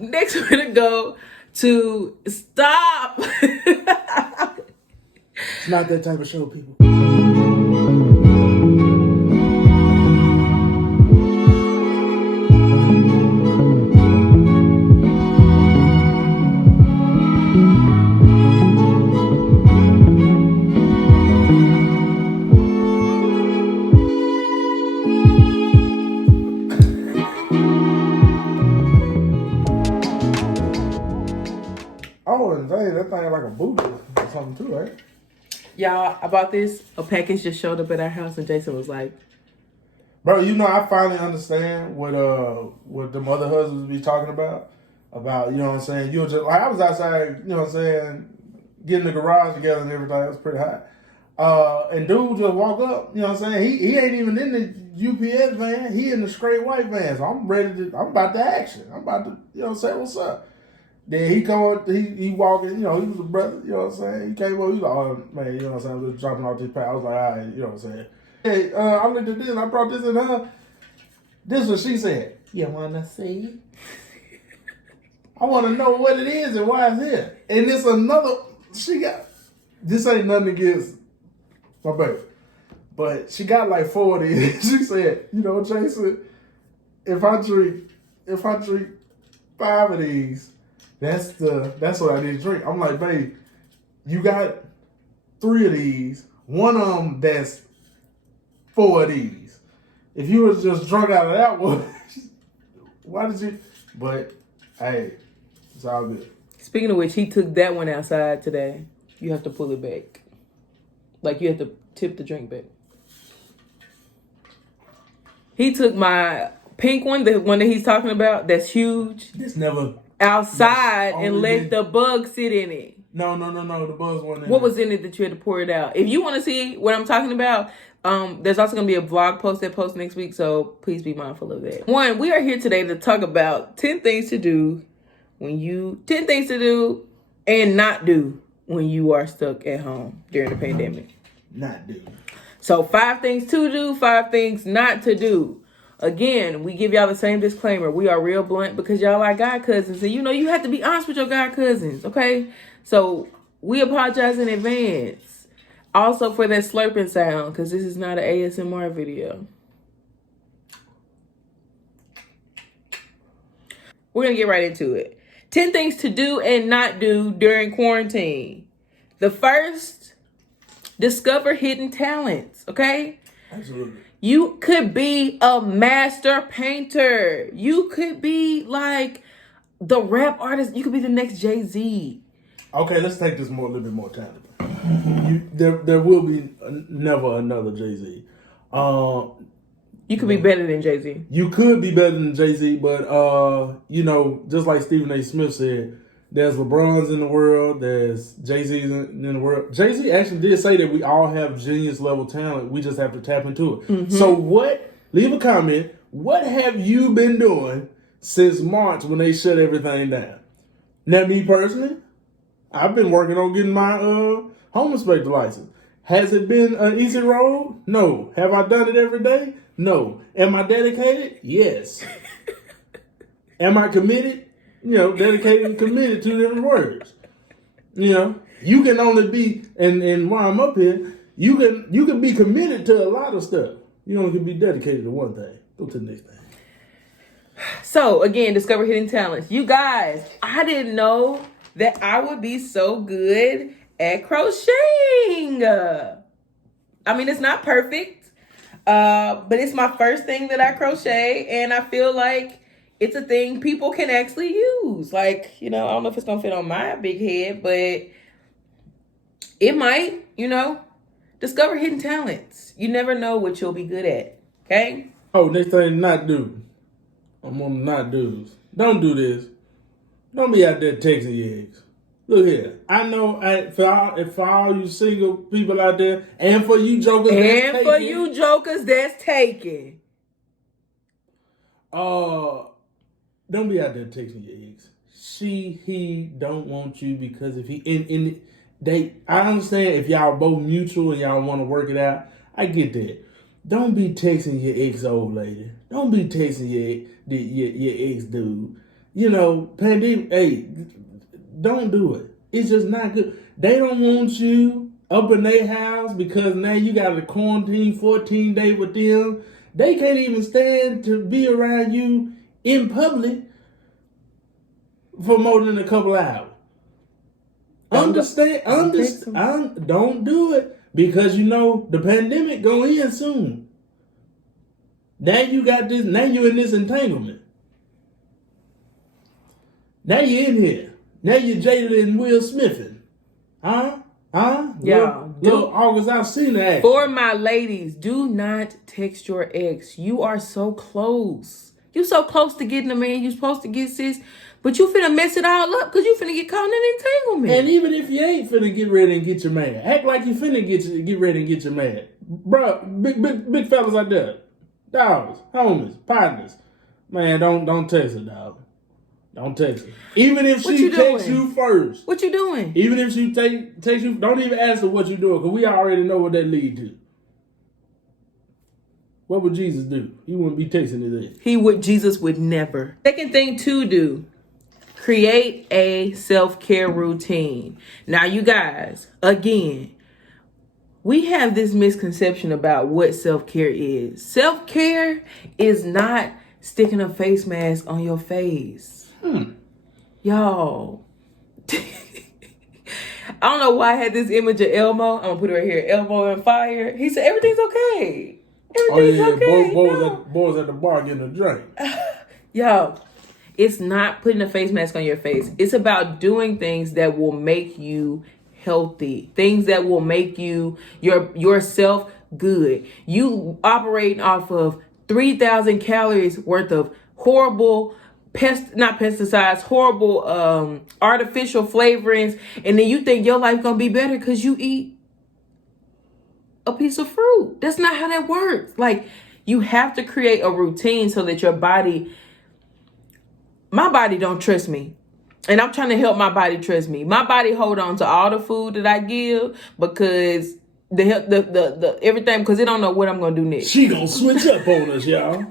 Next we're gonna go to Stop. It's not that type of show, people. Oh, and that thing like a boot or something too, right? Y'all, I bought this. A package just showed up at our house, and Jason was like, Bro, you know, I finally understand what the mother husbands be talking about, you know what I'm saying? You were just like, I was outside, you know what I'm saying, getting the garage together and everything. It was pretty hot. And dude just walk up, you know what I'm saying? He ain't even in the UPS van. He in the straight white van. So I'm about to action. I'm about to, you know what I'm saying, what's up? Then he walking, you know, he was a brother, you know what I'm saying? He came over, he was like, oh, man, you know what I'm saying? I was just dropping off this pack. I was like, all right, you know what I'm saying? Hey, I looked at this and I brought this in her. This is what she said. You want to see? I want to know what it is and why it's here. And it's another, this ain't nothing against my baby. But she got like 4 of these. She said, you know, Jason, if I drink 5 of these, that's what I need to drink. I'm like, babe, you got 3 of these. One of them that's 4 of these. If you was just drunk out of that one, why did you? But hey, it's all good. Speaking of which, he took that one outside today. You have to pull it back. Like you have to tip the drink back. He took my pink one, the one that he's talking about, that's huge. This never outside and let the bug sit in it. No. The bugs weren't in What was in it that you had to pour it out? If you want to see what I'm talking about, there's also going to be a vlog post that posts next week, so please be mindful of that. One, we are here today to talk about 10 things to do and not do when you are stuck at home during the pandemic. Not do. So 5 things to do, 5 things not to do. Again, we give y'all the same disclaimer. We are real blunt because y'all are God cousins. And you know, you have to be honest with your God cousins, okay? So we apologize in advance. Also for that slurping sound, because this is not an ASMR video. We're going to get right into it. 10 things to do and not do during quarantine. The first, discover hidden talents, okay? Absolutely. You could be a master painter. You could be like the rap artist. You could be the next Jay-Z. Okay, let's take this a little bit more time. There will be never another Jay-Z. You could be better than Jay-Z. You could be better than Jay-Z, but you know, just like Stephen A. Smith said, there's LeBrons in the world, there's Jay-Z's in the world. Jay-Z actually did say that we all have genius level talent. We just have to tap into it. Mm-hmm. So leave a comment. What have you been doing since March when they shut everything down? Now, me personally, I've been working on getting my home inspector license. Has it been an easy road? No. Have I done it every day? No. Am I dedicated? Yes. Am I committed? You know, dedicated and committed, 2 different words. You know, you can only be, and while I'm up here, you can be committed to a lot of stuff. You only can be dedicated to one thing. Go to the next thing. So again, discover hidden talents. You guys, I didn't know that I would be so good at crocheting. I mean, it's not perfect, but it's my first thing that I crochet, and I feel like it's a thing people can actually use. Like, you know, I don't know if it's going to fit on my big head, but it might, you know. Discover hidden talents. You never know what you'll be good at, okay? Oh, next thing, not do. I'm on not do's. Don't do this. Don't be out there texting your ex. Look here. I know for all you single people out there, and for you jokers that's taking. Don't be out there texting your ex. He don't want you because if I understand if y'all both mutual and y'all want to work it out. I get that. Don't be texting your ex old lady. Don't be texting your ex dude. pandemic. Hey, don't do it. It's just not good. They don't want you up in their house because now you got a quarantine 14 days with them. They can't even stand to be around you in public for more than a couple hours. Don't do it because the pandemic going in soon. Now you got this. Now you in this entanglement. Now you in here. Now you Jada and Will Smithing. Huh? Yeah. Little August, I've seen that. For my ladies, do not text your ex. You are so close. You so close to getting a man you supposed to get, sis. But you finna mess it all up because you finna get caught in an entanglement. And even if you ain't finna get ready and get your man, act like you finna get ready and get your man. Bro, big fellas out there. Dogs, homies, partners. Man, don't text her, dog. Don't text her. Even if she texts you first. What you doing? Even if she takes you, don't even ask her what you doing, because we already know what that lead to. What would Jesus do? He wouldn't be texting his ex. Jesus would never. Second thing to do, create a self-care routine. Now, you guys, again, we have this misconception about what self-care is. Self-care is not sticking a face mask on your face. Y'all. I don't know why I had this image of Elmo. I'm going to put it right here. Elmo on fire. He said, everything's okay. Everything's okay. Boys at the bar getting a drink. Y'all, it's not putting a face mask on your face. It's about doing things that will make you healthy. Things that will make you yourself good. You operating off of 3,000 calories worth of horrible horrible artificial flavorings, and then you think your life gonna be better because you eat a piece of fruit. That's not how that works. Like, you have to create a routine so that my body don't trust me. And I'm trying to help my body trust me. My body hold on to all the food that I give because the everything, because it don't know what I'm gonna do next. She gonna switch up on us, y'all.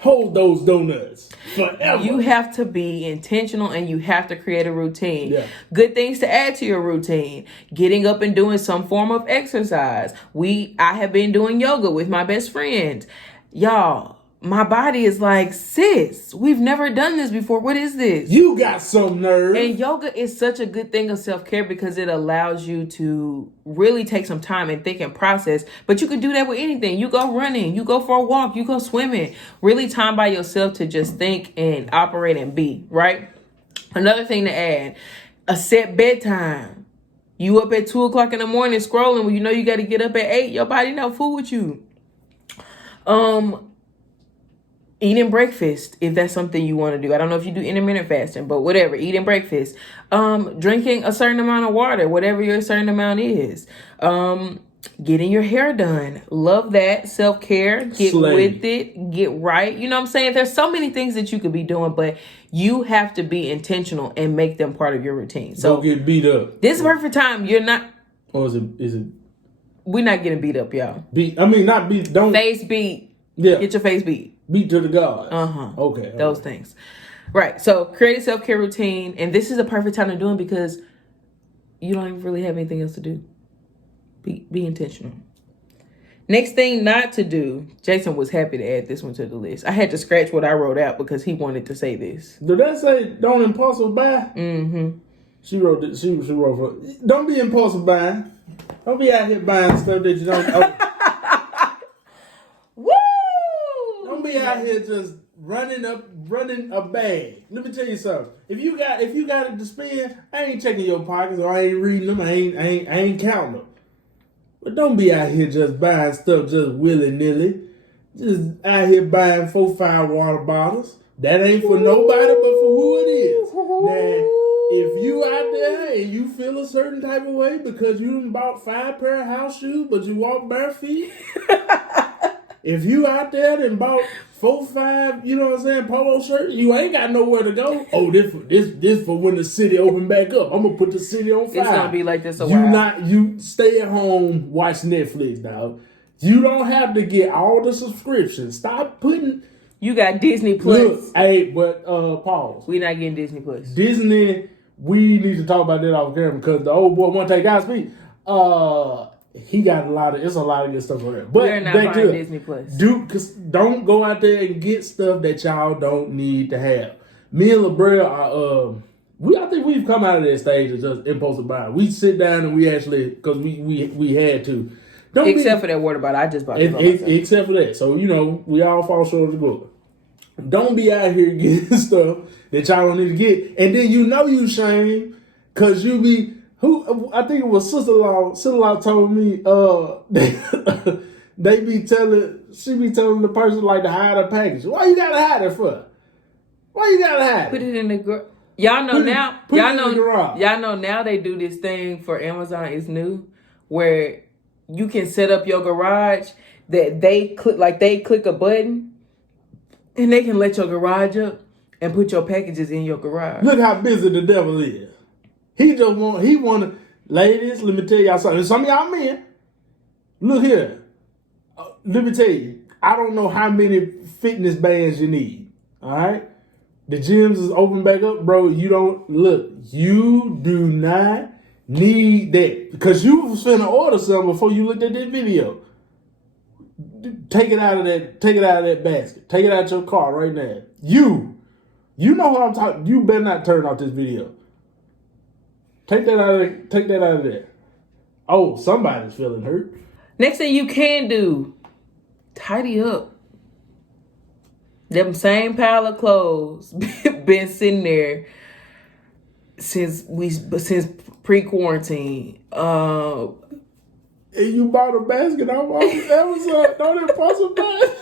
Hold those donuts forever. You have to be intentional and you have to create a routine. Yeah. Good things to add to your routine. Getting up and doing some form of exercise. I have been doing yoga with my best friend. Y'all, my body is like, sis, we've never done this before. What is this? You got some nerve. And yoga is such a good thing of self-care because it allows you to really take some time and think and process. But you can do that with anything. You go running, you go for a walk, you go swimming. Really time by yourself to just think and operate and be, right? Another thing to add, a set bedtime. You up at 2 o'clock in the morning scrolling when you know you got to get up at 8. Your body not fool with you. Eating breakfast, if that's something you want to do. I don't know if you do intermittent fasting, but whatever. Eating breakfast. Drinking a certain amount of water, whatever your certain amount is. Getting your hair done. Love that. Self-care. Get with it. Get right. You know what I'm saying? There's so many things that you could be doing, but you have to be intentional and make them part of your routine. So don't get beat up. This perfect time. You're not. Or is it? We're not getting beat up, y'all. Not beat. Don't. Face beat. Yeah. Get your face beat. Beat to the gods. Okay. Those things. Right. So create a self-care routine. And this is a perfect time to do it because you don't even really have anything else to do. Be intentional. Next thing not to do. Jason was happy to add this one to the list. I had to scratch what I wrote out because he wanted to say this. Did that say don't impulsive buy? Mm-hmm. She wrote it. She wrote for, don't be impulsive buying. Don't be out here buying stuff that you don't. Woo! Don't be out here just running a bag. Let me tell you something. If you got it to spend, I ain't checking your pockets or I ain't reading them. I ain't counting them. But don't be out here just buying stuff just willy-nilly. Just out here buying 4-5 water bottles. That ain't for nobody but for who it is. Now, if you out there and you feel a certain type of way because you done bought 5 pair of house shoes but you walk bare feet. If you out there and bought 4-5, you know what I'm saying, polo shirts, you ain't got nowhere to go. Oh, this for when the city open back up. I'm gonna put the city on fire. It's gonna be like this a while. You stay at home, watch Netflix, dog. You don't have to get all the subscriptions. Stop putting. You got Disney Plus. Look, hey, but pause. We not getting Disney Plus. Disney, we need to talk about that off camera because the old boy one take Godspeed. He got it's a lot of good stuff on there. But we're not buying Disney Plus. Don't go out there and get stuff that y'all don't need to have. Me and LeBrel are I think we've come out of that stage of just impulsive buying. We sit down and we actually, because we had to. Except for that water bottle, I just bought it. Except for that. So, we all fall short of the goal. Don't be out here getting stuff that y'all don't need to get. And then you shame because you be, I think it was sister-in-law told me, she be telling the person like to hide a package. Why you gotta hide it for? Why you gotta hide it? Put it in the garage. Y'all know now. Y'all know now they do this thing for Amazon. It's new, where you can set up your garage that they click a button, and they can let your garage up and put your packages in your garage. Look how busy the devil is. He want ladies. Let me tell y'all something. Some of y'all men, look here. Let me tell you. I don't know how many fitness bands you need. All right. The gyms is open back up, bro. You do not need that. Because you was finna order something before you looked at that video. Take it out of that basket. Take it out your car right now. You know what I'm talking. You better not turn off this video. Take that out of there. Oh, somebody's feeling hurt. Next thing you can do, tidy up. Them same pile of clothes been sitting there since pre-quarantine. And you bought a basket off Amazon. Don't impulsive buy.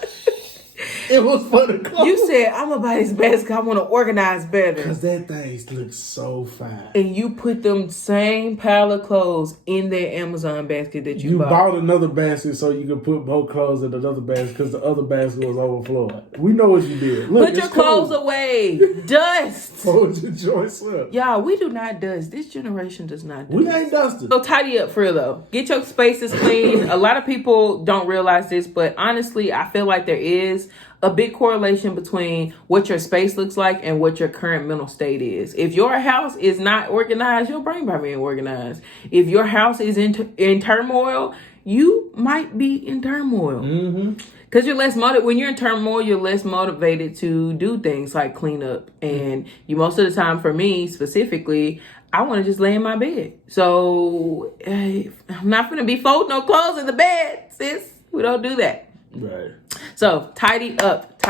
It was for the clothes. You said, I'm going to buy this basket. I want to organize better. Because that thing looks so fine. And you put them same pile of clothes in that Amazon basket that you bought. You bought another basket so you could put both clothes in another basket because the other basket was overflowing. We know what you did. Look, put your clothes away. Dust. Fold your joints up. Y'all, we do not dust. This generation does not dust. We ain't dusted. So tidy up for real though. Get your spaces clean. A lot of people don't realize this, but honestly, I feel like there is a big correlation between what your space looks like and what your current mental state is. If your house is not organized, your brain probably ain't organized. If your house is in turmoil, you might be in turmoil. Because you're less motivated. When you're in turmoil, you're less motivated to do things like clean up. And you, most of the time, for me specifically, I want to just lay in my bed. So I'm not going to be folding no clothes in the bed, sis. We don't do that. Right. So tidy up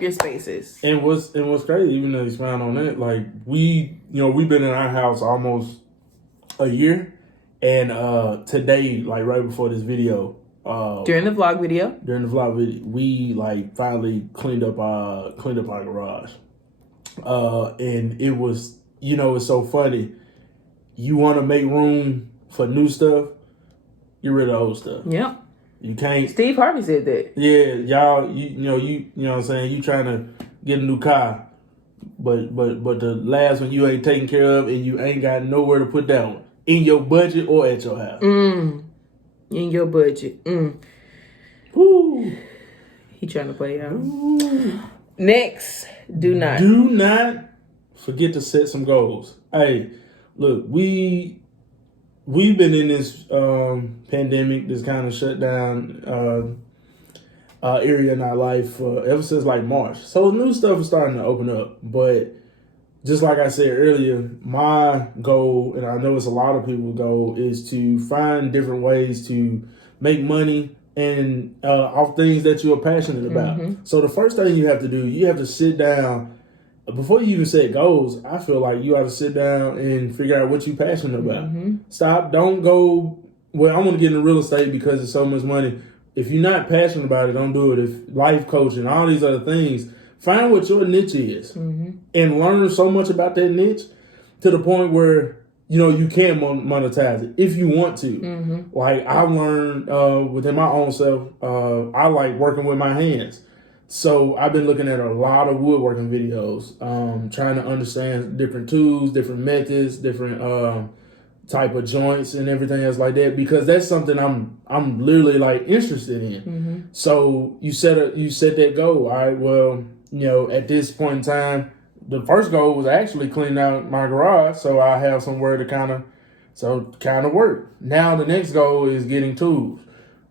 your spaces. And what's crazy, even though you smile on that, like we've been in our house almost a year, and today, like right before this video, during the vlog video, we like finally cleaned up our garage, and it was, it's so funny. You want to make room for new stuff, get rid of old stuff. Yep. You can't. Steve Harvey said that. Yeah, y'all. You know what I'm saying. You trying to get a new car, but the last one you ain't taken care of, and you ain't got nowhere to put that one in your budget or at your house. In your budget. Woo. He trying to play out. Next, do not forget to set some goals. Hey, look, we've been in this pandemic, this kind of shutdown area in our life ever since like March. So new stuff is starting to open up. But just like I said earlier, my goal, and I know it's a lot of people's goal, is to find different ways to make money and off things that you're passionate about. So the first thing you have to do, you have to sit down. Before you even set goals, I feel like you ought to sit down and figure out what you're passionate about. Don't go, well, I want to get into real estate because it's so much money. If you're not passionate about it, don't do it. If life coaching, all these other things, find what your niche is and learn so much about that niche to the point where, you can monetize it if you want to. Like I've learned within my own self, I like working with my hands. So I've been looking at a lot of woodworking videos, trying to understand different tools, different methods, different type of joints and everything else like that, because that's something I'm literally like interested in. So you set that goal. All right, well, At this point in time, the first goal was actually clean out my garage so I have somewhere to kind of work. Now the next goal is getting tools.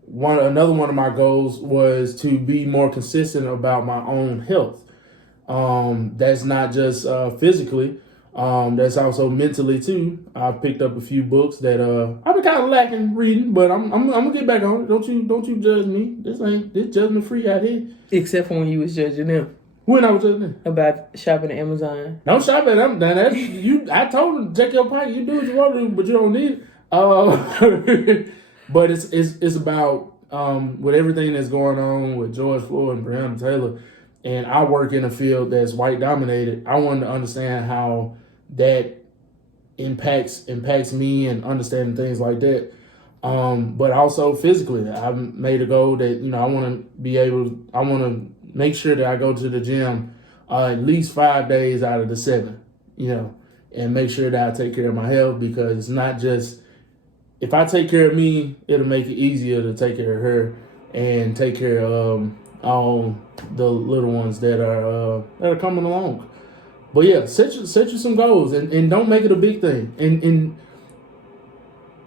Another one of my goals was to be more consistent about my own health. That's not just physically. That's also mentally too. I've picked up a few books that I've been kind of lacking reading, but I'm gonna get back on it. Don't you judge me. This judgment free out here. Except for when you was judging them. When I was judging them about shopping at Amazon. Don't shop at them. That's you. I told them check your pocket. You do what you want to do, but you don't need it. But it's about with everything that's going on with George Floyd and Breonna Taylor, and I work in a field that's white dominated. I wanted to understand how that impacts me and understanding things like that. But also physically, I've made a goal that I want to make sure that I go to the gym at least 5 days out of the 7, and make sure that I take care of my health, because it's not just, if I take care of me, it'll make it easier to take care of her and take care of all the little ones that are coming along. But yeah, set you some goals and don't make it a big thing. And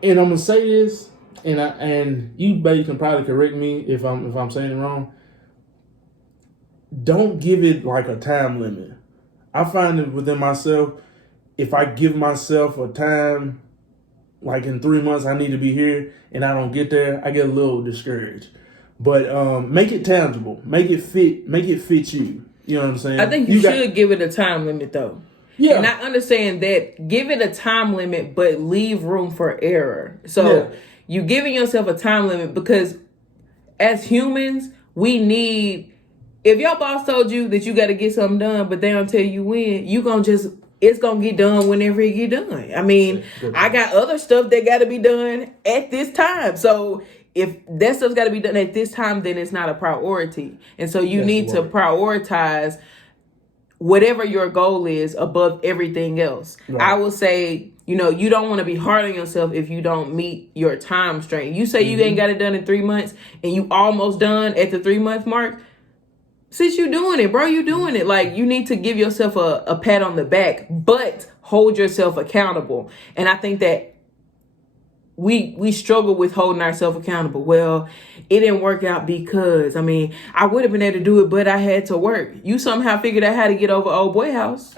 I'm gonna say this, and you baby can probably correct me if I'm saying it wrong. Don't give it like a time limit. I find it within myself, if I give myself a time, like in 3 months I need to be here, and I don't get there, I get a little discouraged. But make it tangible, make it fit you. You know what I'm saying? I think you should give it a time limit though. Yeah. And I understand that, give it a time limit, but leave room for error. So you giving yourself a time limit, because as humans, we need, if your boss told you that you got to get something done, but they don't tell you when, it's going to get done whenever it get done. I mean, I got other stuff that got to be done at this time. So if that stuff's got to be done at this time, then it's not a priority. And so you need to prioritize whatever your goal is above everything else. Right. I will say, you don't want to be hard on yourself if you don't meet your time strain. You say you ain't got it done in 3 months and you almost done at the 3-month mark. Since you doing it, bro, you doing it. Like, you need to give yourself a pat on the back, but hold yourself accountable. And I think that we struggle with holding ourselves accountable. Well, it didn't work out because, I would have been able to do it, but I had to work. You somehow figured out how to get over old boy house.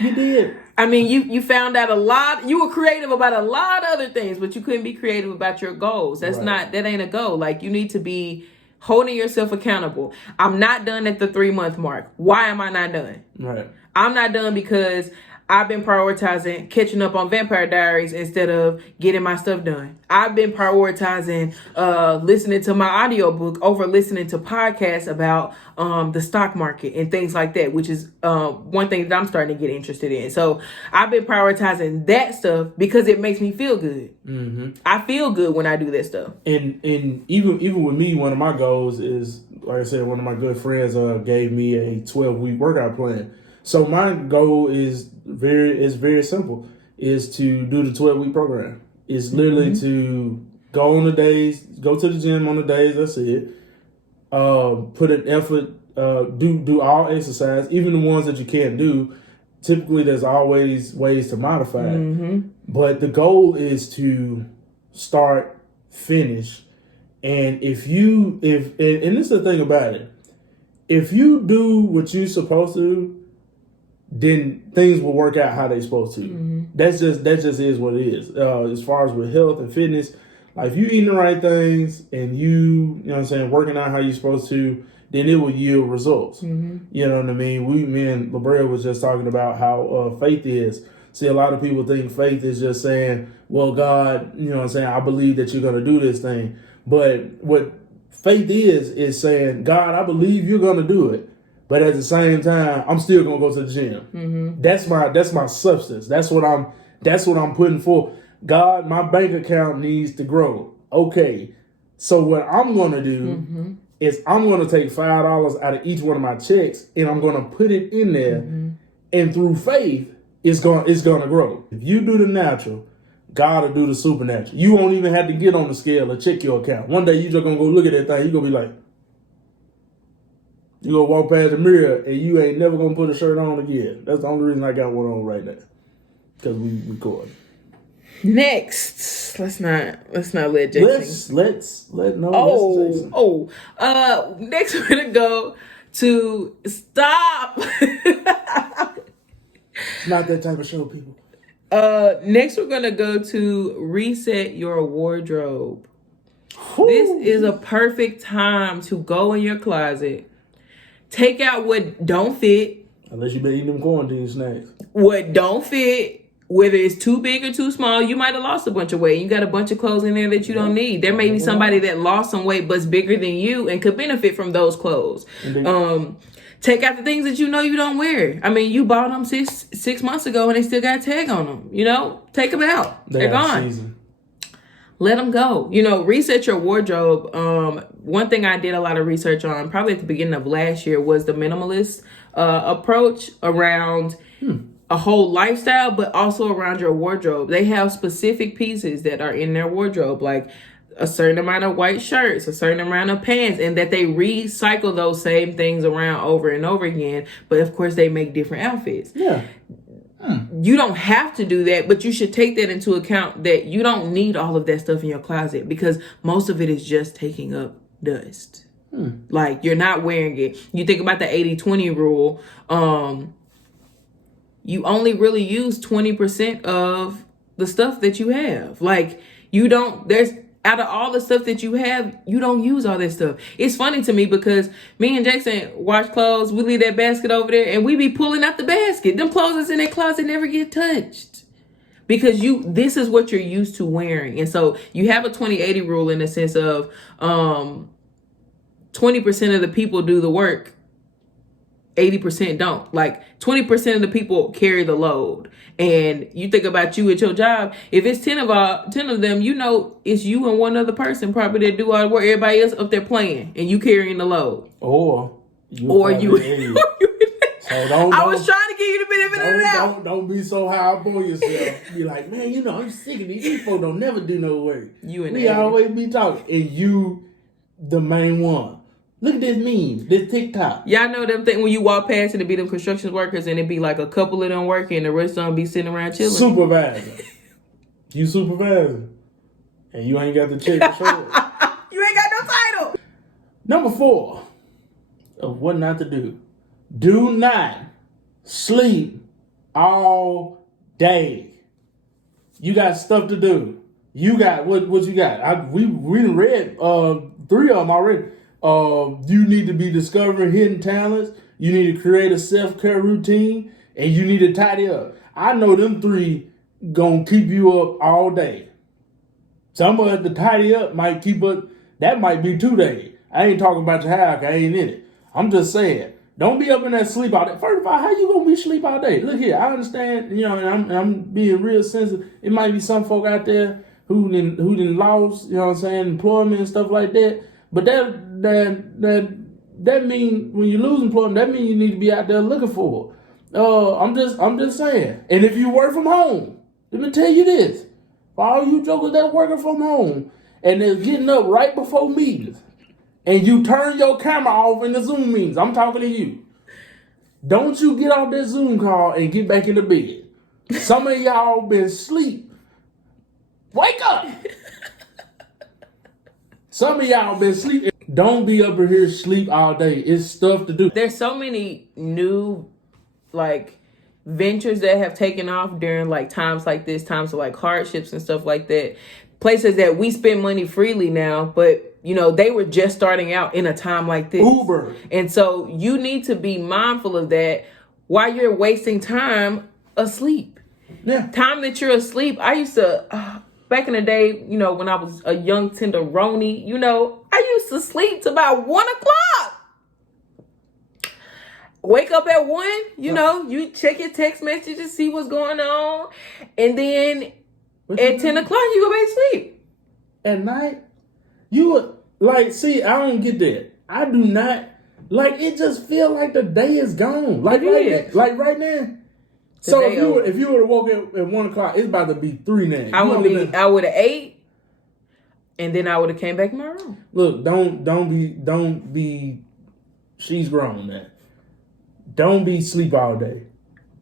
You did. You found out a lot. You were creative about a lot of other things, but you couldn't be creative about your goals. That ain't a goal. Like, you need to be holding yourself accountable. I'm not done at the 3-month mark. Why am I not done? Right. I'm not done because I've been prioritizing catching up on Vampire Diaries instead of getting my stuff done. I've been prioritizing listening to my audiobook over listening to podcasts about the stock market and things like that, which is one thing that I'm starting to get interested in. So I've been prioritizing that stuff because it makes me feel good. Mm-hmm. I feel good when I do that stuff. And even with me, one of my goals is, like I said, one of my good friends gave me a 12-week workout plan. So my goal is very simple, is to do the 12-week program. It's literally to go to the gym on the days I said, put an effort, do all exercise, even the ones that you can't do. Typically, there's always ways to modify it. But the goal is to start, finish. And and this is the thing about it, if you do what you're supposed to do, then things will work out how they're supposed to. That just is what it is. As far as with health and fitness, like if you eating the right things and you know what I'm saying, working out how you're supposed to, then it will yield results. You know what I mean? Me and LaBrea was just talking about how faith is. See, a lot of people think faith is just saying, well, God, you know what I'm saying, I believe that you're going to do this thing. But what faith is saying, God, I believe you're going to do it. But at the same time, I'm still gonna go to the gym. That's my substance. That's what I'm putting forth. God, my bank account needs to grow. Okay, so what I'm gonna do is I'm gonna take $5 out of each one of my checks and I'm gonna put it in there, and through faith, it's gonna grow. If you do the natural, God will do the supernatural. You won't even have to get on the scale or check your account. One day you just gonna go look at that thing. You are gonna be like, You gonna walk past the mirror and you ain't never gonna put a shirt on again. That's the only reason I got one on right now. Because we record. Next, let's not let Jason. Let's Jason. Next we're gonna go to stop. It's not that type of show, people. Next we're gonna go to reset your wardrobe. Whew. This is a perfect time to go in your closet, take out what don't fit. Unless you've been eating them quarantine snacks. What don't fit. Whether it's too big or too small, you might have lost a bunch of weight. You got a bunch of clothes in there that you don't need. There may be somebody that lost some weight but's bigger than you and could benefit from those clothes. Take out the things that you know you don't wear. I mean, you bought them six months ago and they still got a tag on them. You know, take them out. They're gone. Season. Let them go. You know, reset your wardrobe. One thing I did a lot of research on, probably at the beginning of last year, was the minimalist approach around a whole lifestyle, but also around your wardrobe. They have specific pieces that are in their wardrobe, like a certain amount of white shirts, a certain amount of pants, and that they recycle those same things around over and over again. But of course, they make different outfits. Yeah. You don't have to do that, but you should take that into account that you don't need all of that stuff in your closet because most of it is just taking up dust. Like, you're not wearing it. You think about the 80-20 rule. You only really use 20% of the stuff that you have. Like, out of all the stuff that you have, you don't use all that stuff. It's funny to me because me and Jason wash clothes. We leave that basket over there and we be pulling out the basket. Them clothes that's in that closet never get touched because this is what you're used to wearing. And so you have a 20-80 rule in the sense of 20% of the people do the work. 80% don't. Like 20% of the people carry the load. And you think about you at your job, if it's 10 of them, you know it's you and one other person probably that do all the work. Everybody else up there playing and you carrying the load. Or you. So I was trying to give you the benefit of the doubt. Don't be so high up on yourself. Be like, man, you know, I'm sick of these folks don't never do no work. We always be talking. And you the main one. Look at this meme, this TikTok. Y'all know them thing when you walk past it be them construction workers and it be like a couple of them working and the rest of them be sitting around chilling. Supervisor. You supervisor. And you ain't got the check to show it. You ain't got no title. Number 4 of what not to do. Do not sleep all day. You got stuff to do. You got what you got. We read 3 of them already. You need to be discovering hidden talents. You need to create a self-care routine, and you need to tidy up. I know them 3 gonna keep you up all day. Some of the tidy up might keep up. That might be 2 days. I ain't talking about your house. I ain't in it. I'm just saying, don't be up in that sleep all day. First of all, how you gonna be sleep all day? Look here, I understand. You know, and I'm being real sensitive. It might be some folk out there who didn't lost, you know what I'm saying, employment and stuff like that. But that mean when you lose employment, that mean you need to be out there looking for it. I'm just saying. And if you work from home, let me tell you this: for all you jokers that working from home and they're getting up right before meetings, and you turn your camera off in the Zoom meetings, I'm talking to you. Don't you get off that Zoom call and get back in the bed. Some of y'all been asleep. Wake up. Some of y'all been sleeping. Don't be up in here sleep all day. It's stuff to do. There's so many new, ventures that have taken off during, times like this, times of, hardships and stuff like that. Places that we spend money freely now, but, they were just starting out in a time like this. Uber. And so you need to be mindful of that while you're wasting time asleep. Yeah. Time that you're asleep. I used to... back in the day, when I was a young tenderoni, I used to sleep till about 1 o'clock. Wake up at 1, you check your text messages, see what's going on. And then at 10 o'clock, you go back to sleep. At night, you would, see, I don't get that. I do not, it just feel like the day is gone. Right now. So if you would have woke up at 1 o'clock, it's about to be 3 now. I would have ate, and then I would have came back in my room. Look, don't be she's grown now. Don't be sleep all day.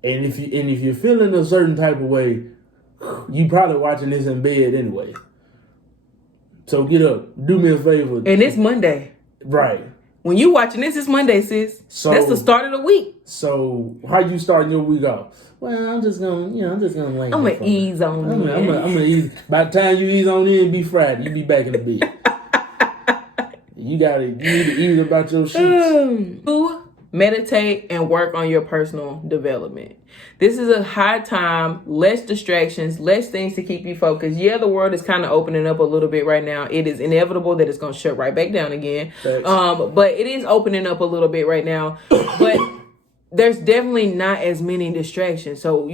And if you're feeling a certain type of way, you probably watching this in bed anyway. So get up. Do me a favor. And it's Monday. Right. When you watching this, it's Monday, sis. So that's the start of the week. So how you starting your week off? Well, I'm just gonna lay. I'm gonna ease on in. I'm gonna ease. By the time you ease on in, be Friday. You be back in the bed. You need to ease about your sheets. Meditate and work on your personal development. This is a high time, less distractions, less things to keep you focused. Yeah, the world is kind of opening up a little bit right now. It is inevitable that it's going to shut right back down again. But it is opening up a little bit right now. But there's definitely not as many distractions. So,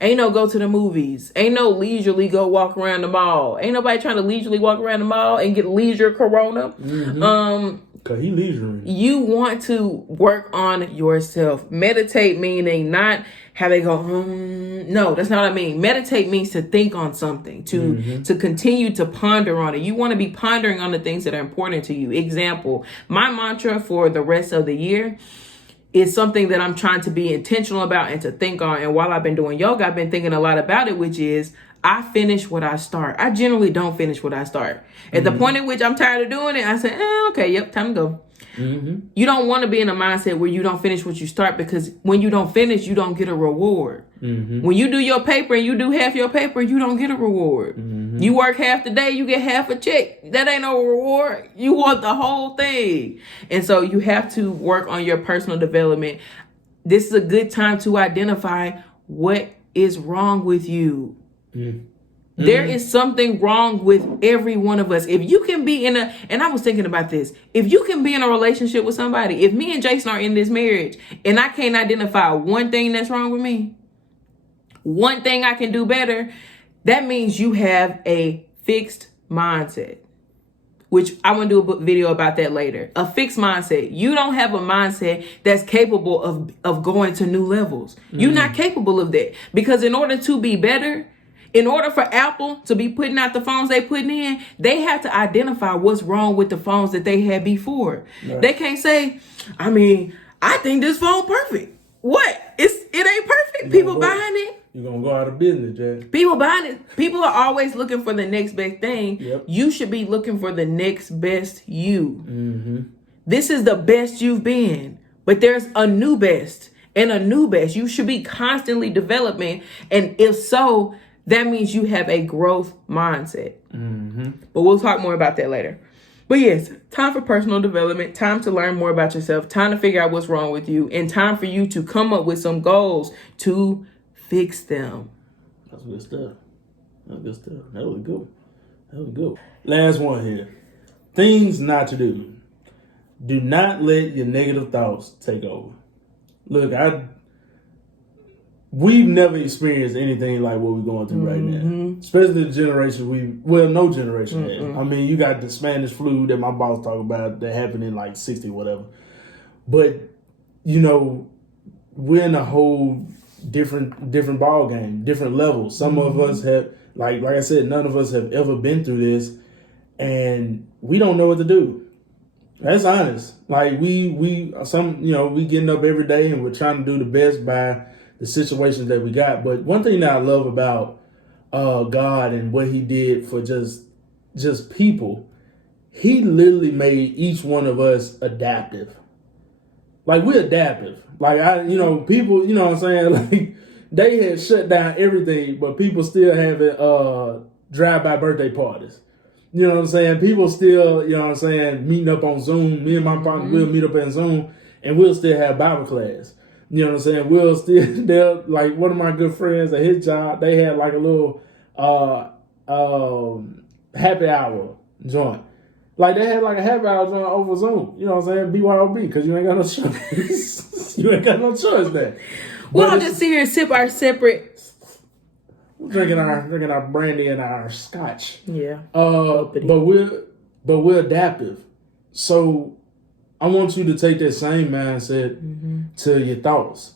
ain't no go to the movies. Ain't no leisurely go walk around the mall. Ain't nobody trying to leisurely walk around the mall and get leisure corona. Mm-hmm. Cause he leisuring. You want to work on yourself. Meditate meaning not how they go, no, that's not what I mean. Meditate means to think on something, to continue to ponder on it. You want to be pondering on the things that are important to you. Example, my mantra for the rest of the year is something that I'm trying to be intentional about and to think on. And while I've been doing yoga, I've been thinking a lot about it, which is I finish what I start. I generally don't finish what I start. At the point at which I'm tired of doing it, I say, okay, yep, time to go. You don't want to be in a mindset where you don't finish what you start, because when you don't finish, you don't get a reward. When you do your paper and you do half your paper, you don't get a reward. You work half the day, you get half a check. That ain't no reward. You want the whole thing. And so you have to work on your personal development. This is a good time to identify what is wrong with you. There is something wrong with every one of us. If you can be and I was thinking about this, if you can be in a relationship with somebody, if me and Jason are in this marriage and I can't identify one thing that's wrong with me, one thing I can do better, that means you have a fixed mindset, which I want to do a video about that later. A fixed mindset. You don't have a mindset that's capable of going to new levels. You're not capable of that, because in order to be better, in order for Apple to be putting out the phones they putting in, they have to identify what's wrong with the phones that they had before. Right. They can't say, I think this phone perfect. What? It ain't perfect. People buying it. You're going to go out of business, Jay. People buying it. People are always looking for the next best thing. Yep. You should be looking for the next best you. This is the best you've been, but there's a new best and a new best. You should be constantly developing. And if so, that means you have a growth mindset. But we'll talk more about that later. But yes, time for personal development, time to learn more about yourself, time to figure out what's wrong with you, and time for you to come up with some goals to fix them. That's good stuff. That was good. Last one here. Things not to do. Do not let your negative thoughts take over. Look, we've never experienced anything like what we're going through right now. Especially the generation no generation had. I mean, you got the Spanish flu that my boss talked about that happened in like 60 whatever. But, we're in a whole different ball game, different levels. Some of us have, like I said, none of us have ever been through this, and we don't know what to do. That's honest. Like we getting up every day and we're trying to do the best by the situations that we got. But one thing that I love about God and what he did for just people, he literally made each one of us adaptive. Like, we're adaptive. Like, people, what I'm saying? Like, they had shut down everything, but people still having drive-by birthday parties. You know what I'm saying? People still, meeting up on Zoom. Me and my partner will meet up on Zoom, and we'll still have Bible class. You know what I'm saying? We'll still, like, one of my good friends at his job, they had like a little happy hour joint. Like, they had like a happy hour joint over Zoom. You know what I'm saying? BYOB, because you ain't got no choice. You ain't got no choice there. We'll all just sit here and sip our separate. Drinking our brandy and our scotch. Yeah. But we're adaptive. So I want you to take that same mindset to your thoughts.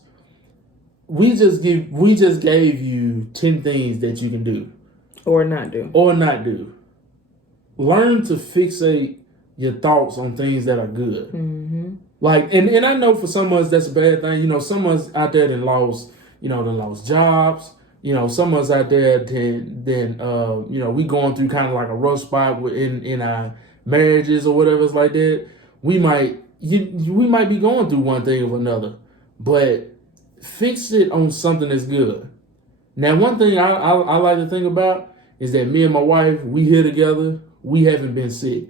We just gave you 10 things that you can do. Or not do. Learn to fixate your thoughts on things that are good. Like, and I know for some of us that's a bad thing. You know, some of us out there that lost, lost jobs. You know, some of us out there we going through kind of like a rough spot in our marriages or whatever it's like that. We might be going through one thing or another, but fix it on something that's good. Now, one thing I like to think about is that me and my wife, we here together. We haven't been sick.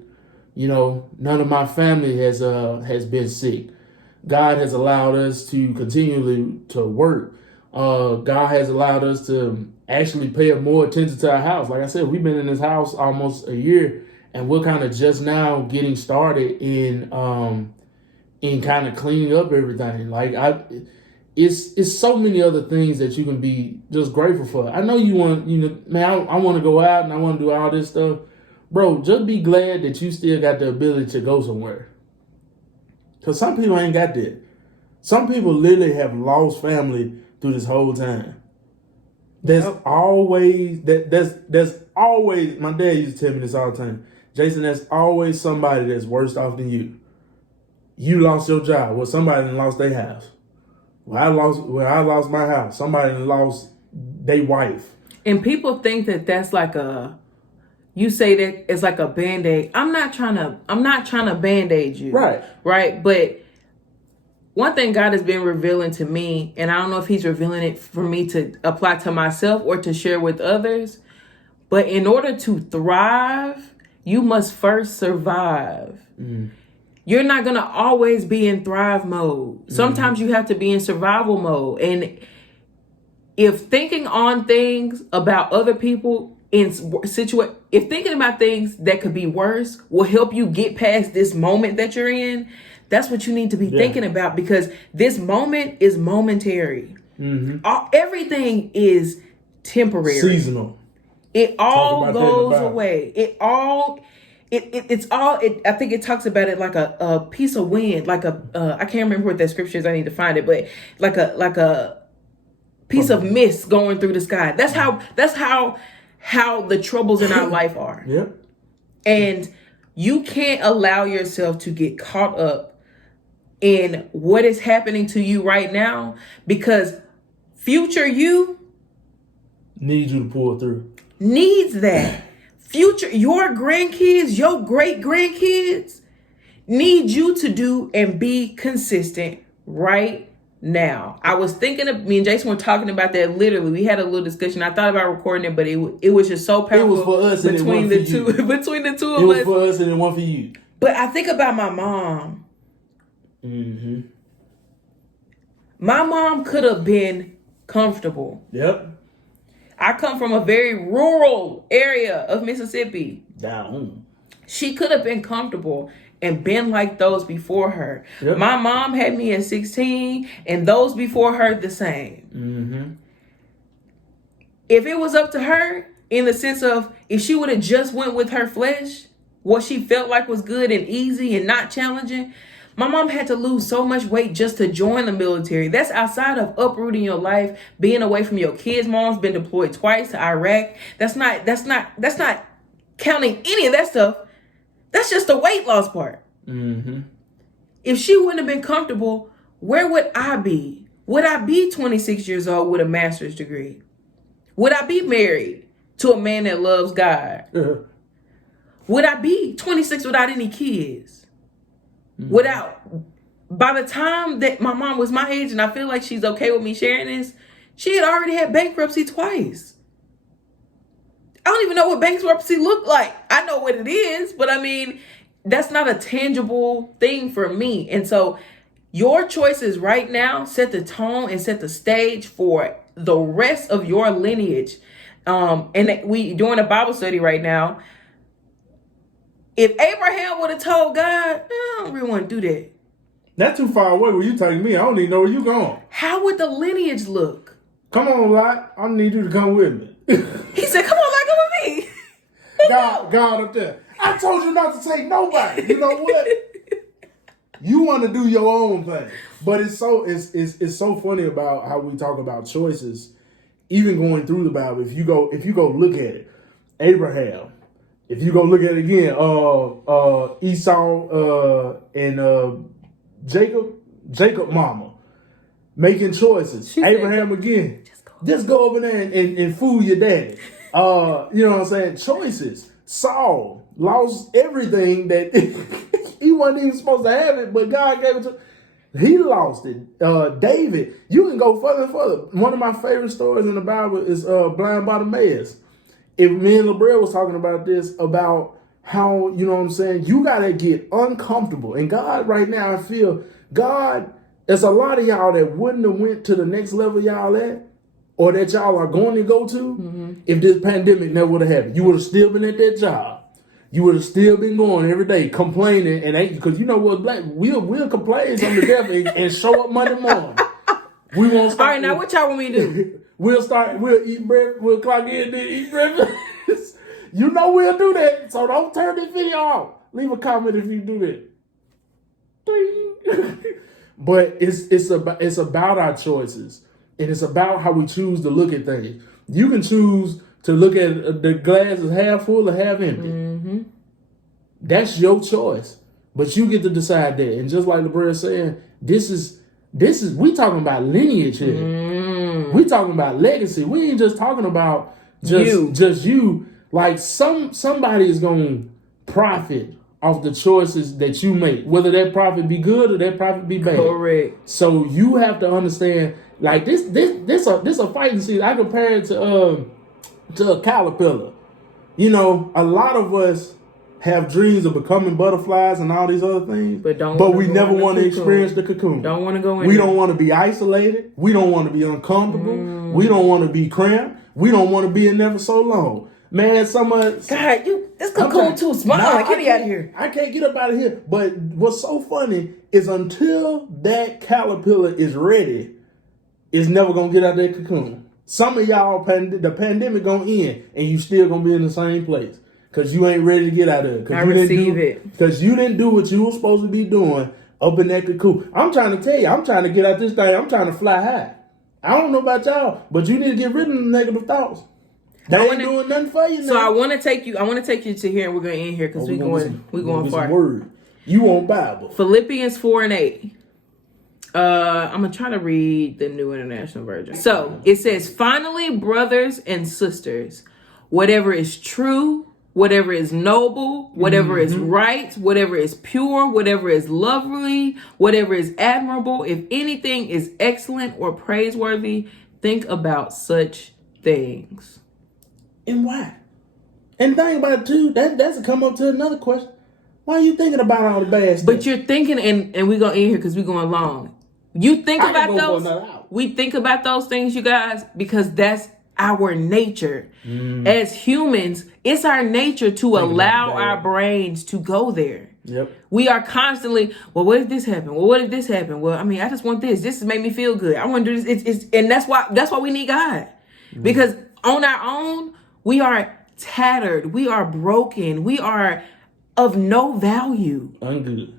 You know, none of my family has been sick. God has allowed us to continually to work. God has allowed us to actually pay more attention to our house. Like I said, we've been in this house almost a year, and we're kind of just now getting started in kind of cleaning up everything. Like it's so many other things that you can be just grateful for. I know you want, man, I want to go out and I want to do all this stuff. Bro, just be glad that you still got the ability to go somewhere. Because some people ain't got that. Some people literally have lost family through this whole time. There's always, my dad used to tell me this all the time. Jason, there's always somebody that's worse off than you. You lost your job. Well, somebody lost their house. I lost my house. Somebody lost their wife. And people think that that's like you say that it's like a Band-Aid. I'm not trying to Band-Aid you. Right. But one thing God has been revealing to me, and I don't know if he's revealing it for me to apply to myself or to share with others, but in order to thrive, you must first survive. Mm. You're not going to always be in thrive mode. Sometimes you have to be in survival mode. And if thinking on things about other people if thinking about things that could be worse will help you get past this moment that you're in, that's what you need to be thinking about, because this moment is momentary. Mm-hmm. Everything is temporary. Seasonal. It all goes away. It's all, I think it talks about it like a piece of wind, like I can't remember what that scripture is. I need to find it, but like a piece of mist going through the sky. That's how the troubles in our life are. Yep. And you can't allow yourself to get caught up in what is happening to you right now, because future you needs you to pull through. Needs that. Future, your grandkids, your great grandkids need you to do and be consistent right now. I was thinking of, me and Jason were talking about that literally. We had a little discussion. I thought about recording it, but it was just so powerful. It was for us between and it the one for two, you. between the two of us. It was for us and it one for you. But I think about my mom. Mm-hmm. My mom could have been comfortable. Yep. I come from a very rural area of Mississippi. Down. She could have been comfortable and been like those before her. Yep. My mom had me at 16, and those before her the same. Mm-hmm. If it was up to her, in the sense of if she would have just went with her flesh, what she felt like was good and easy and not challenging, my mom had to lose so much weight just to join the military. That's outside of uprooting your life, being away from your kids. Mom's been deployed twice to Iraq. That's not counting any of that stuff. That's just the weight loss part. Mm-hmm. If she wouldn't have been comfortable, where would I be? Would I be 26 years old with a master's degree? Would I be married to a man that loves God? Uh-huh. Would I be 26 without any kids? Mm-hmm. By the time that my mom was my age, and I feel like she's okay with me sharing this, she had already had bankruptcy twice. I don't even know what bankruptcy looked like. I know what it is, but I mean, that's not a tangible thing for me. And so your choices right now set the tone and set the stage for the rest of your lineage. And we doing a Bible study right now. If Abraham would have told God, I don't really want to do that. That's too far away where you taking me. I don't even know where you going. How would the lineage look? Come on, Lot. I need you to come with me. He said, come on, Lot, come with me. God up there. I told you not to take nobody. You know what? You want to do your own thing. But it's so funny about how we talk about choices, even going through the Bible. If you go look at it, Abraham. If you go look at it again, Esau and Jacob mama, making choices. Abraham again. Just go over there and fool your daddy. You know what I'm saying? Choices. Saul lost everything that he wasn't even supposed to have it, but God gave it to him. He lost it. David, you can go further and further. One of my favorite stories in the Bible is blind Bartimaeus. If me and LeBron was talking about this, about how, you know what I'm saying, you got to get uncomfortable. And God, right now, I feel, God, there's a lot of y'all that wouldn't have went to the next level y'all at, or that y'all are going to go to, if this pandemic never would have happened. You would have still been at that job. You would have still been going every day complaining, and because you know what, black we'll complain some to death and show up Monday morning. We won't start. All right, now what y'all want me to do? We'll eat breakfast, we'll clock in, then eat breakfast. You know we'll do that, so don't turn this video off. Leave a comment if you do that. But it's about our choices, and it's about how we choose to look at things. You can choose to look at the glass as half full or half empty. That's your choice, but you get to decide that. And just like LeBron saying, this is we talking about lineage here. We talking about legacy. We ain't just talking about just you. Like somebody is gonna profit off the choices that you make, whether that profit be good or that profit be bad. Correct. So you have to understand, like this a fighting season. I compare it to a caterpillar. You know, a lot of us have dreams of becoming butterflies and all these other things, but we never want to experience the cocoon. Don't want to go in. We don't want to be isolated. We don't want to be uncomfortable. We don't want to be cramped. We don't want to be in there for so long. Man, God, this cocoon too small. Get me out of here. I can't get up out of here. But what's so funny is until that caterpillar is ready, it's never going to get out of that cocoon. Some of y'all, the pandemic going to end, and you still going to be in the same place. Because you ain't ready to get out of it. Because you didn't do what you were supposed to be doing up in that cocoon. I'm trying to tell you, I'm trying to get out this thing. I'm trying to fly high. I don't know about y'all, but you need to get rid of the negative thoughts. They ain't doing nothing for you now. So I want to take you to here, and we're going to end here because we're going far. Word. You want Bible. Philippians 4:8. I'm going to try to read the New International Version. So it says, finally, brothers and sisters, whatever is true, whatever is noble, whatever is right, whatever is pure, whatever is lovely, whatever is admirable, if anything is excellent or praiseworthy, think about such things. And why? And think about it too, that's to come up to another question. Why are you thinking about all the bad stuff? But you're thinking, and we're going to end here because we're going long. You think about those. We think about those things, you guys, because that's our nature. As humans, it's our nature to allow our brains to go there. Yep. We are constantly, well, what if this happened? Well, what if this happened? Well, I mean, I just want this. This has made me feel good. I want to do this. And that's why we need God. Because on our own, we are tattered. We are broken. We are of no value. Ungood.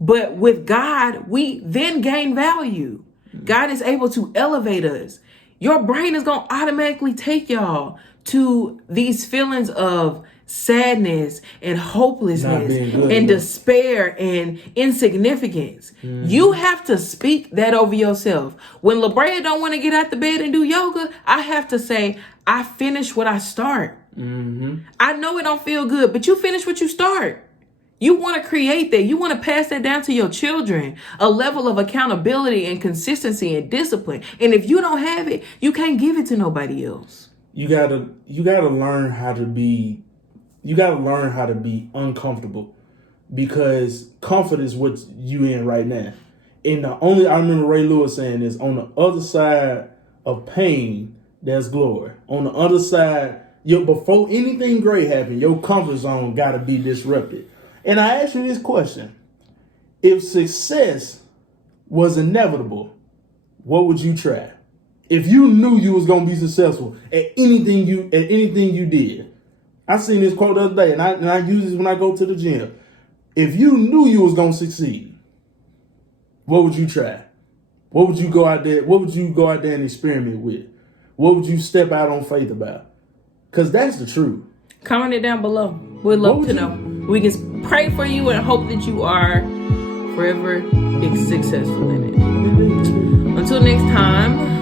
But with God, we then gain value. God is able to elevate us. Your brain is going to automatically take y'all to these feelings of sadness and hopelessness and despair and insignificance. You have to speak that over yourself. When LaBrea don't want to get out the bed and do yoga, I have to say, I finish what I start. I know it don't feel good, but you finish what you start. You want to create that. You want to pass that down to your children, a level of accountability and consistency and discipline. And if you don't have it, you can't give it to nobody else. You gotta learn how to be uncomfortable, because comfort is what you in right now. And I remember Ray Lewis saying this, on the other side of pain, there's glory. On the other side, before anything great happens, your comfort zone gotta be disrupted. And I ask you this question. If success was inevitable, what would you try? If you knew you was gonna be successful at anything you did. I seen this quote the other day, and I use this when I go to the gym. If you knew you was gonna succeed, what would you try? What would you go out there and experiment with? What would you step out on faith about? Because that's the truth. Comment it down below. We'd love to know. We can pray for you and hope that you are forever successful in it. Until next time,